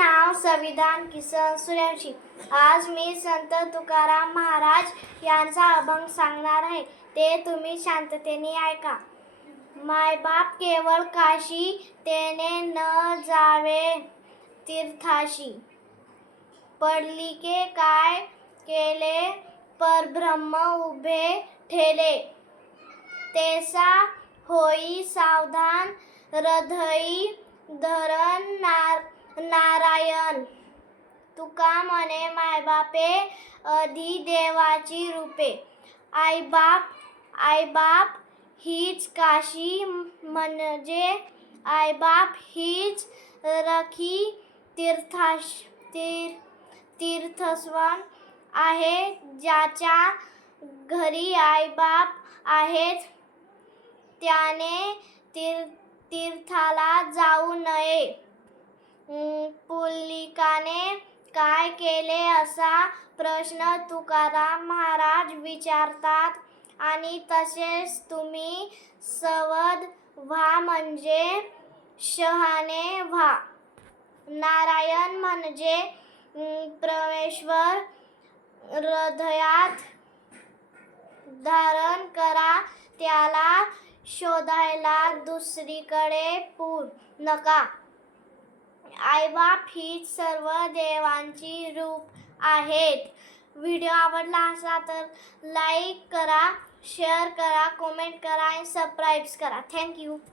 नाव संविधान किसन सूर्यवंशी. आज मी संत तुकाराम महाराज यांचा अभंग सांगणार आहे. ते तुम्ही शांततेने ऐका. मायबाप केवळ काशी, तेने न जावे तीर्थाशी. पडलिके काय केले, परब्रह्म उभे ठेले. तेसा होई सावधान, हृदयी धरण नारायण. तुका म्हणे मायबापे, अधिदेवाची रूपे. आईबाप हीच काशी, म्हणजे आईबाप हीच रखी तीर्थस्वन आहे. ज्याच्या घरी आईबाप आहेत, त्याने तीर्थाला जाऊ नये. पुंडलिकाने काय केले, असा प्रश्न तुकाराम महाराज विचारतात. आणि तसेच तुम्ही सावध व्हा, म्हणजे शहाणे व्हा. नारायण म्हणजे परमेश्वर हृदयात धारण करा. त्याला शोधायला दुसरीकडे पळू नका. आईबाप हीच सर्व देवांची रूप आहेत. व्हिडिओ आवडला असेल तर लाईक करा, शेअर करा, कमेंट करा आणि सबस्क्राईब करा. थँक्यू.